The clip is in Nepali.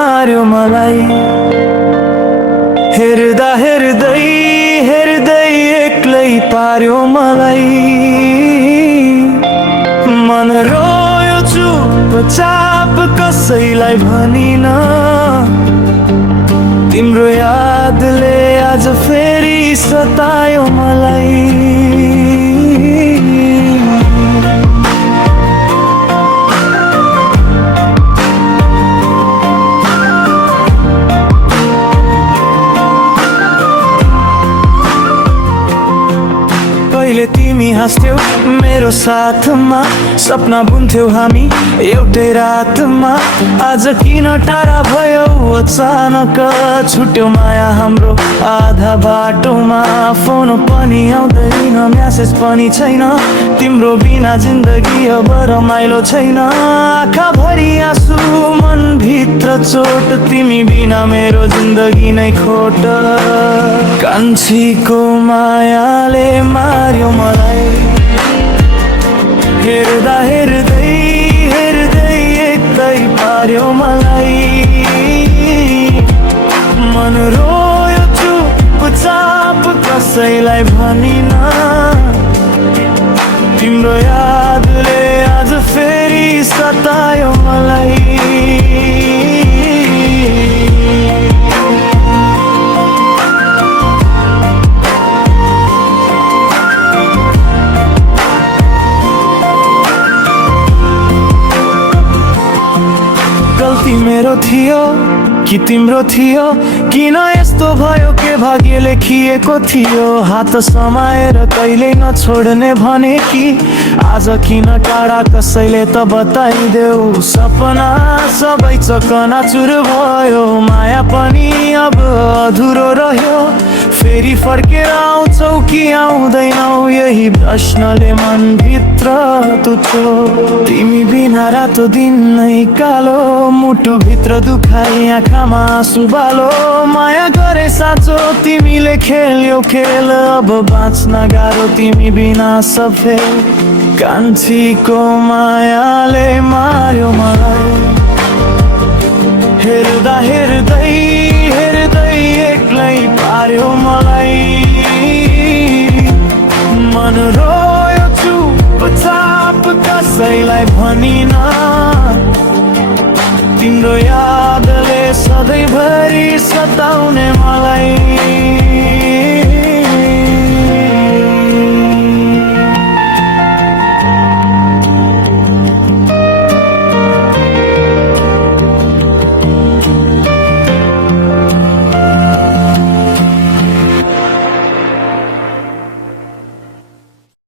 मार्यो मलाई। हेर्दा हेर्दै हेर्दै एक्लै पार्यो मलाई। मन रोयो चुपचाप कसैलाई भनिन। तिम्रो यादले आज फेरि सतायो मलाई। पहिले तिमी हाँस्थ्यौ मेरो साथमा, सपना बुन्थ्यौ हामी एउटै रातमा। आज किन टाढा भयो अचानक, छुट्यो माया हाम्रो आधा बाटोमा। फोन पनि आउँदैन, म्यासेज पनि छैन, तिम्रो बिना जिन्दगी अब रमाइलो छैन। आँखाभरि आँसु मनभित्र चोट, तिमी बिना मेरो जिन्दगी नै खोट। कान्छीको मायाले मार्यो मलाई। हेर्दा हेर्दै हेर्दै एक्लै पार्यो मलाई। मन रोयो चुपचाप कसैलाई भनिन। तिम्रो यादले आज फेरि सतायो मलाई। गल्ती मेरो थियो कि तिम्रो थियो, किन यस्तो भयो के भाग्य लेखिएको थियो। हात समाएर कहिल्यै नछोड्ने भने कि, आज किन टाढा कसैले त बताइदेऊ। सपना सबै चकनाचुर भयो, माया पनि अब अधुरो रह्यो। फेरि फर्केर आउँछौ कि आउँदैनौ, यही प्रश्नले मनभित्र तुच्छो। तिमी बिना रातो दिन नै कालो, मुटुभित्र दुखाइ आँखामा आँसु बालो। माया गरे साँचो तिमीले खेल्यौ खेल, अब बाँच्न गाह्रो तिमी बिना सब फेल। कान्छीको मायाले मार्यो मलाई। हेर्दा हेर्दै हेर्दै एक्लै पार्यो मलाई। मन रोयो चुपचाप कसैलाई भनिन। तिम्रो यादले सधैँभरि सताउने मलाई।